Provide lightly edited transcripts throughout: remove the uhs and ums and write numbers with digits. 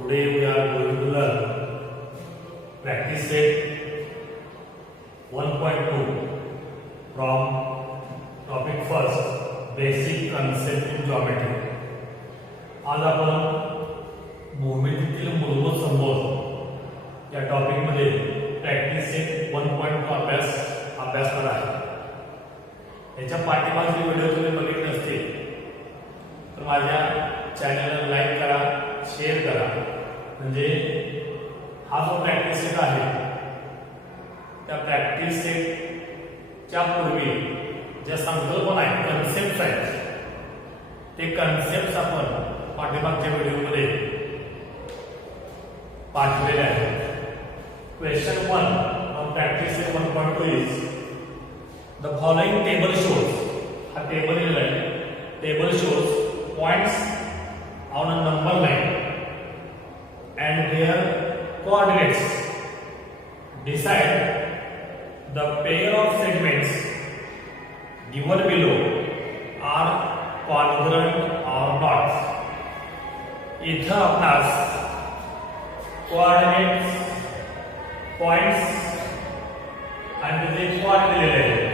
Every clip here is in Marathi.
Today we are going to learn practice set 1.2 from topic first basic concept in geometry. आज आपण भूमितीतील मूलभूत संबोध या टॉपिक मध्ये प्रॅक्टिस सेट 1.2 अभ्यासणार आहे. याच्या पाठीमागचे व्हिडिओ तुम्ही बघितले असतील तर माझ्या चॅनलला लाईक करा, शेअर करा. म्हणजे हा जो प्रॅक्टिस सेट आहे त्या प्रॅक्टिस सेटच्या पूर्वी ज्या संकल्पना आहेत, कन्सेप्ट आहेत, ते कन्सेप्ट आपण पाठीमागच्या व्हिडिओमध्ये पाठवलेले आहेत. Question 1 on practice set 1.2 is the following table shows. हा टेबल दिलेला आहे. Table shows points on a number line and their coordinates. Decide the pair of segments given below are congruent or not. इथं आपणास coordinates points आणि त्याचे coordinate दिलेले आहेत.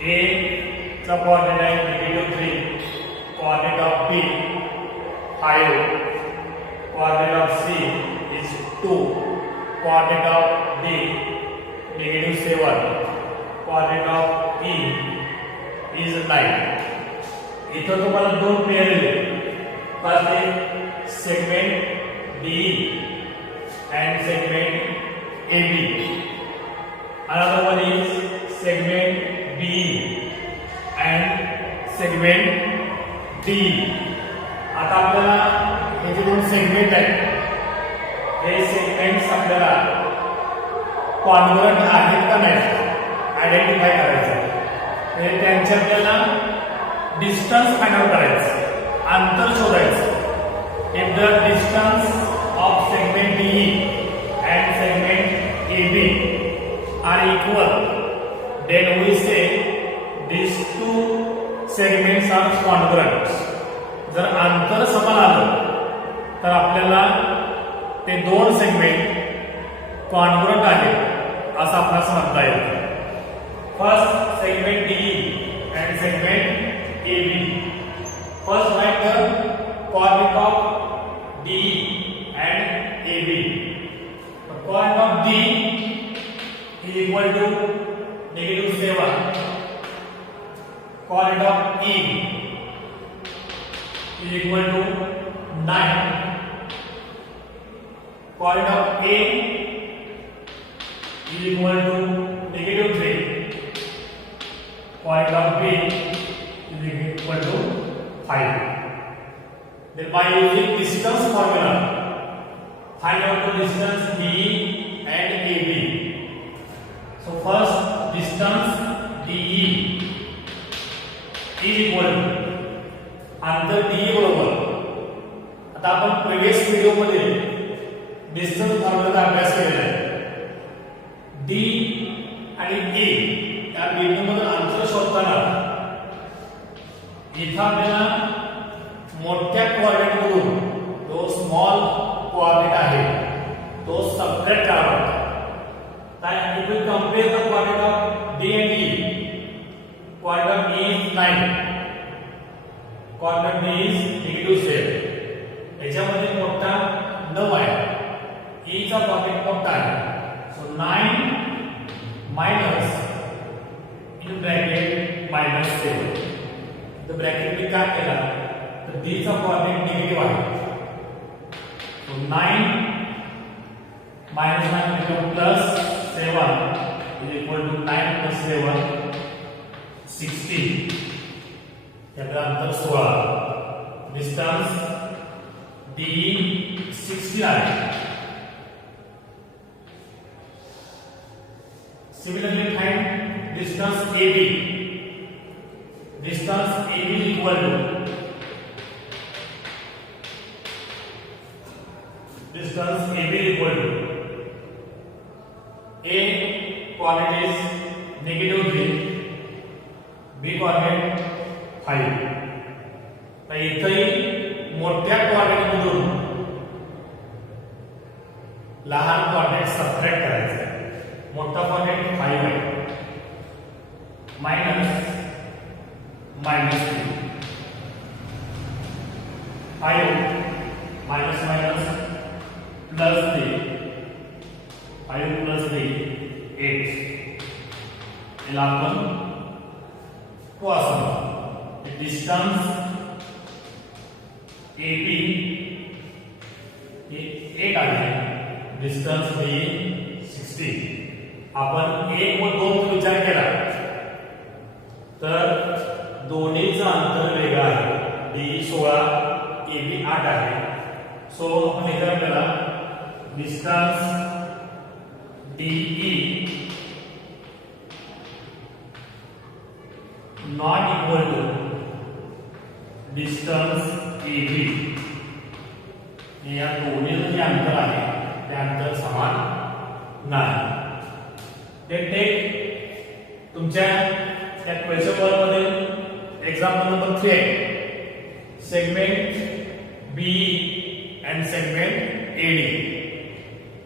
A चा coordinate आहे -3, coordinate of B 5, coordinate of C is 2, coordinate of D -7, coordinate of E is 9. इथं तुम्हाला दोन पेयर दिले. फर्स्ट एक segment DE and segment AB. Another one is segment BE and segment D. आता आपल्याला हे जे दोन सेगमेंट आहेत हे सेगमेंट्स आपल्याला कॉन्ग्रुएंट आहेत का नाही आयडेंटिफाय करायचं. म्हणजे त्यांचे आपल्याला डिस्टन्स फाइंड आउट करायचं, अंतर शोधायचं. If the distance of segment DE and segment AB are equal, then we say these two segments are congruent. जर अंतर समान आलं तर आपल्याला ते दोन सेगमेंट कॉन्ग्रुएंट आहेत असं आपल्याला म्हणता येईल. First segment DE and segment AB. First write the coordinate of DE and AB. The coordinate of D is equal to -7. Coordinate of E is equal to 9. Coordinate of A is equal to -3. Coordinate of B is equal to 5. Then by using distance formula, find out the distance DE and AB. So first distance DE is equal to अंतर DE बरोबर. आता आपण प्रीवियस व्हिडिओ मध्ये डिस्टन्स फॉर्म्युला अभ्यास केलेला आहे. D आणि E या बिंदूमधून अंतर शोधताना इथं आपल्याला मोठ्या कोऑर्डिनेट मधून जो स्मॉल कोऑर्डिनेट आहे तो सबट्रॅक्ट करावा लागतो. If we compare the coordinate of D and E, coordinate of E is 9, coordinate D is -7. याच्यामध्ये मोठा 9 आहे, E चा कोऑर्डिनेट मोठा आहे. So 9 minus in bracket -7. तर ब्रॅकेट मी काय केला तर D चा कोऑर्डिनेट निगेटिव्ह आहे. So 9 -9 becomes +7 is equal to 9 + 7 16. याचा अंतर 16. डिस्टन्स DE 16 आहे. Similarly find distance AB. Distance AB is equal to distance AB is equal to A coordinate is -3, B coordinate 5. तर इथेही मोठ्या कोऑर्डिनेट मधून लहान क्वाड्रंट सबट्रॅक्ट करायचं आहे. मोठा क्वाड्रंट 5 आहे. Minus -3 5 minus minus plus 3 5 plus 3 8. याला आपण क्रॉस डिस्टन्स AB हे 8 आहे. Distance B 60. आपण 1 व 2 चा विचार केला तर दोन्हीचं अंतर वेगळं आहे. D 16 AB 8 आहे. सो आपण इथे आपल्याला distance DE not equal to distance AB. या दोन्हीचं जे अंतर आहे ते अंतर समान नाही. ते टेक तुमच्या त्या क्वेश्चन मध्ये एक्झाम्पल नंबर 3 आहे. Segment BE and segment AD.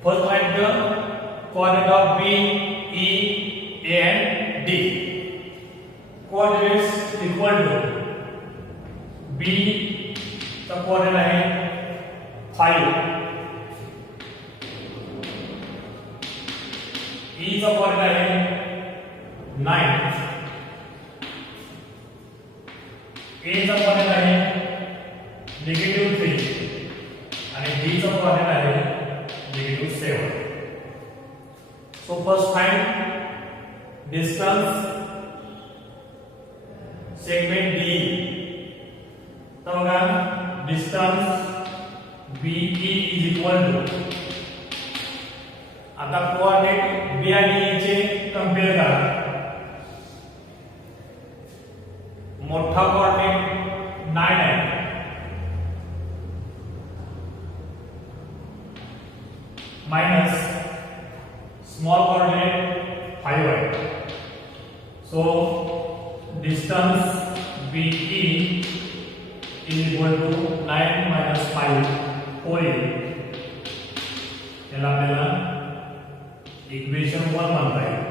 First write the coordinate of B, E, A and D. Coordinates equal to B चा कोऑर्डिनेट आहे 5, E चा कोऑर्डिनेट आहे 9, A चा कोऑर्डिनेट आहे -3 आणि B चा कोऑर्डिनेट आहे -7. So first find distance segment D. तर बघा distance BE is equal to, आता कोऑर्डिनेट B आणि E चे कंपेअर करा. मोठा कोऑर्डिनेट 9 आहे माइनस स्मॉल कोऑर्डिनेट 5 आहे. So distance BE is equal to 9 minus 5 4. याला आपल्याला इक्वेशन 1 म्हणता येईल.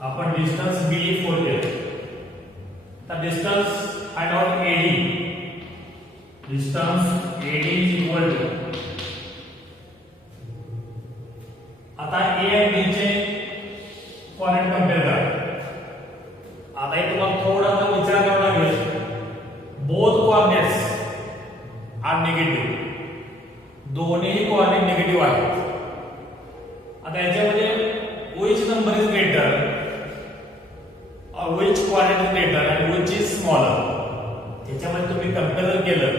आपण डिस्टन्स BE 4 घेतो. तर distance find out AD. Distance AD is equal to, आता A आणि B चे कोऑर्डिनेट कंपेअर करा. आता हे तुम्हाला थोडासा विचार करावा लागेल. Both coordinates are negative. दोन्ही कोऑर्डिनेट निगेटिव्ह आहेत. आता याच्यामध्ये which number is greater or which coordinate is greater and which is smaller, याच्यामध्ये तुम्ही कंपेअर केलं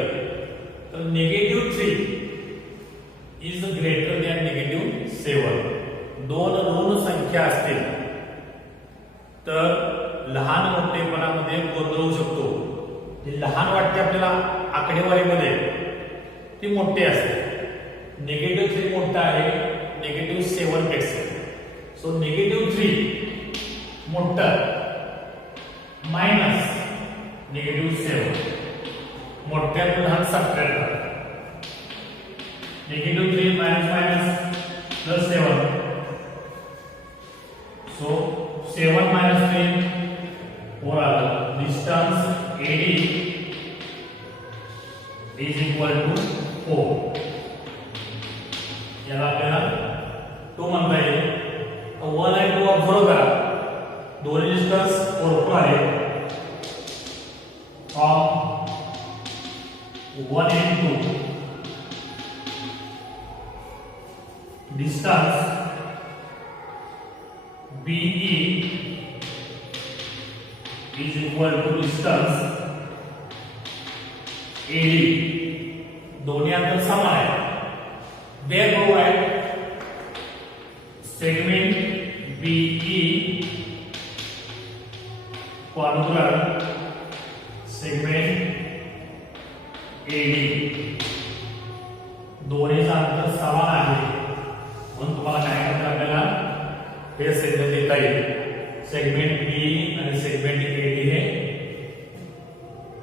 तर -3 is greater than -7. दोन ऋण संख्या असतील तर लहान मोठेपणामध्ये बदलू शकतो. जे लहान वाटते आपल्याला आकडेवारीमध्ये ती मोठी असते. -3 मोठा आहे -7 पेक्षा. सो -3 मोठा मायनस -7 मोठ्यातून लहान सबट्रॅक्ट करा. -3 minus minus plus 7. So 7 minus 3 4 आलं. Distance AD is equal to 4. याला आपल्याला 2 म्हणता येईल. 1 आणि 2 ऑब्झर्व करा. दोन्ही डिस्टन्स 4 आहे. From 1 and 2 distance BE is equal to distance AD. दोन्ही अंतर समान आहे. Therefore, segment BE quadruple segment AD. दोन्हीचं अंतर समान आहे म्हणून तुम्हाला काय करायचं आपल्याला हे सिद्ध देता येईल. सेगमेंट B आणि सेगमेंट AD हे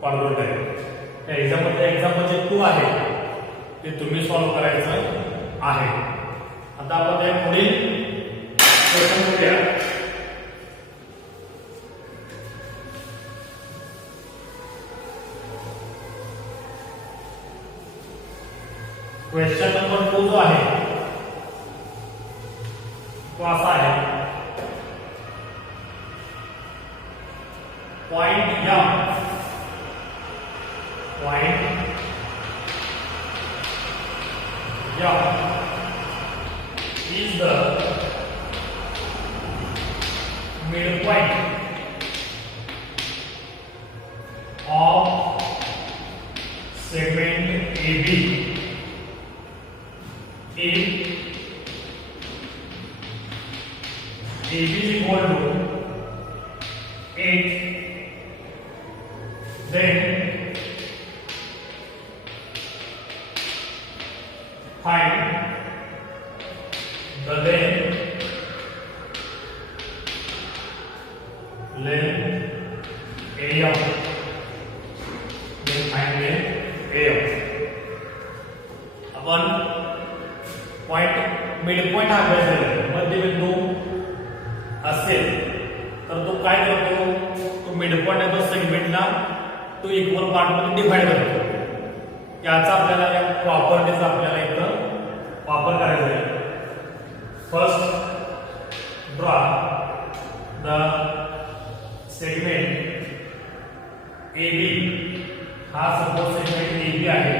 क्वाड्रंट आहे. त्या एक्झाम्पल जे 2 आहे ते तुम्ही सॉल्व्ह करायचं आहे. आता आपण त्या पुढील क्वेश्चन करूया. क्वेश्चन नंबर 2 जो आहे तो असा आहे. Point M is the midpoint of segment AB if AB is equal to 8, then find the length AM. Then find length AM. Upon point midpoint हा अभ्यास मध्यबिंदू असेल तर तो काय करतो, तो मिडपॉइंट आहे तो सेगमेंटला तो इक्वल पार्ट मध्ये डिवाइड करतो. याचा आपल्याला या प्रॉपर्टीचा आपल्याला इथं वापर करायचा आहे. First draw the segment AB. हा सपोज सेगमेंट AB आहे.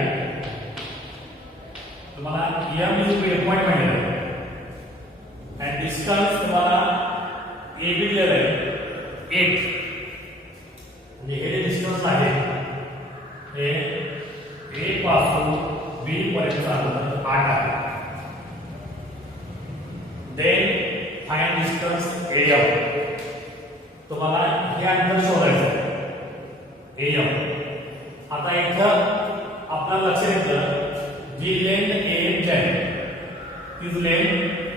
तुम्हाला M इज मिडपॉइंट माहिती आहे आणि डिस्टन्स तुम्हाला AB दिलेला आहे 8. म्हणजे हे डिस्टन्स आहे हे A पासून B पर्यंत अंतर 8 आहे. Then find distance AM. तुम्हाला हे अंतर शोधायचं आहे AM. आता इथं आपल्या लक्षात येतं जी लेंथ AM ची आहे तीच लेंथ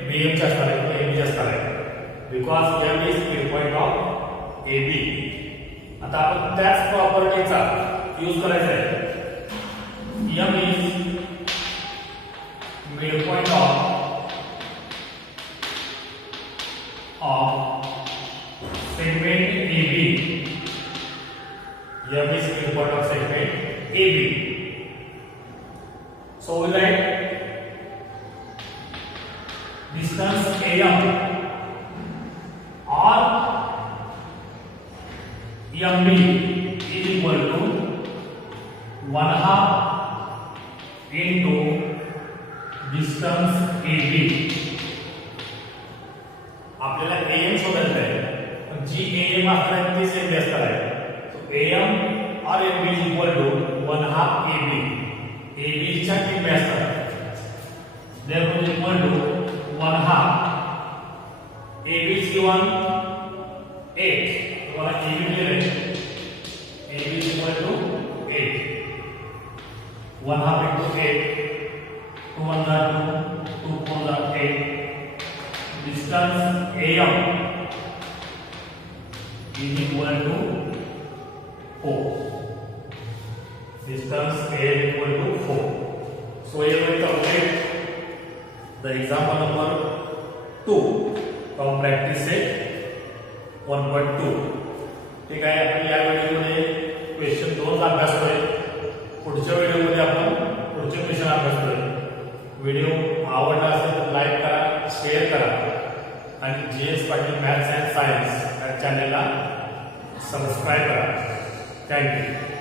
BM ची असणार आहे किंवा AB ची असणार आहे because M is midpoint of AB. आता आपण त्याच प्रॉपर्टीचा यूज करायचा आहे. M is midpoint of segment AB. M is midpoint of segment AB. So we write distance AM or MB is equal to 1/2 into distance AB. आपल्याला AM शोधायचं आहे पण जी AM असणार आहे ती सेम असणार आहे. So AM or MB is equal to 1/2 AB. AB च्या किती असतात therefore is equal to 1/2. AB is given 8. तुम्हाला AB दिलेलं आहे. AB is equal to 8. 1/2 into 8. 2 1 2, 2 4 8. Distance AM is equal to 4. Distance AM equal to 4. So here we complete the example number 2 from practice set 1.2. ठीक आहे. आपण या व्हिडिओमध्ये क्वेश्चन 2 अभ्यास करूया. पुढच्या व्हिडिओमध्ये आपण पुढचे क्वेश्चन अभ्यास करूया. व्हिडिओ आवडला असेल तर लाईक करा, शेअर करा आणि GS Patil maths and science या चॅनलला सबस्क्राईब करा. थँक्यू.